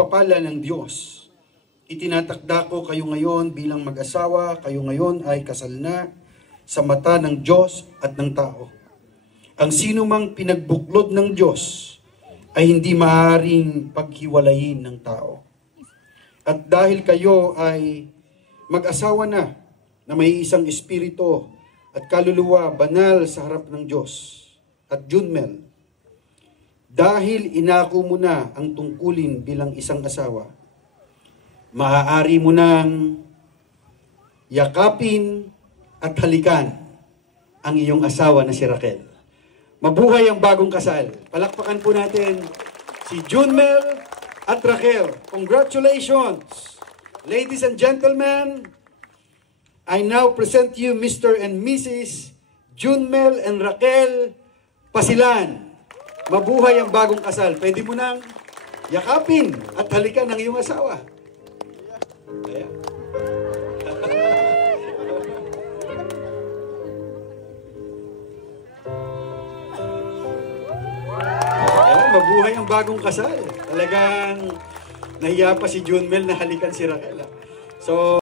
pagpapala ng Diyos. Itinatakda ko kayo ngayon bilang mag-asawa, kayo ngayon ay kasal na sa mata ng Diyos at ng tao. Ang sino mang pinagbuklod ng Diyos ay hindi maaaring paghiwalayin ng tao. At dahil kayo ay mag-asawa na may isang espiritu at kaluluwa banal sa harap ng Diyos. At Junmel, dahil inako mo na ang tungkulin bilang isang asawa, maaari mo nang yakapin at halikan ang iyong asawa na si Raquel. Mabuhay ang bagong kasal. Palakpakan po natin si Junmel at Raquel. Congratulations! Ladies and gentlemen, I now present you Mr. and Mrs. Junmel and Raquel Pasilan. Mabuhay ang bagong kasal. Pwede mo nang yakapin at halikan ng iyong asawa. Ayan. Ayan, mabuhay ang bagong kasal. Talagang nahiya pa si Junmel na halikan si Raquel. So,